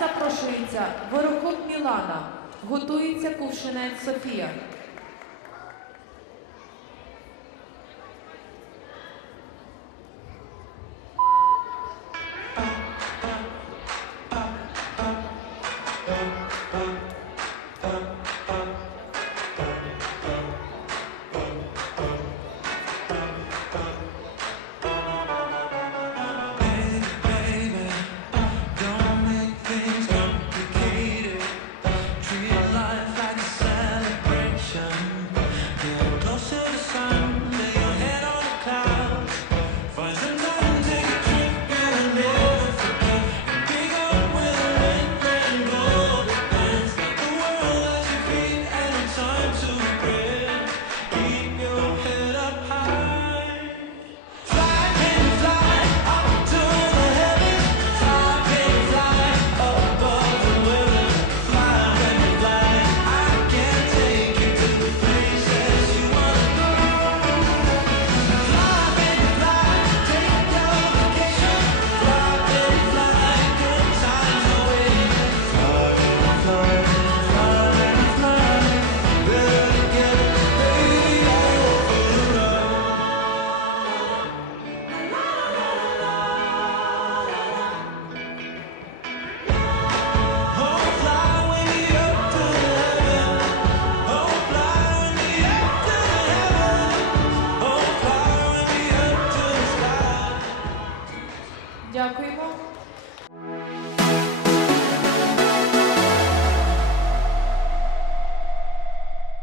запрошується Ворохоп Мілана. Готується Кувшинець Софія. Dojana Quibo?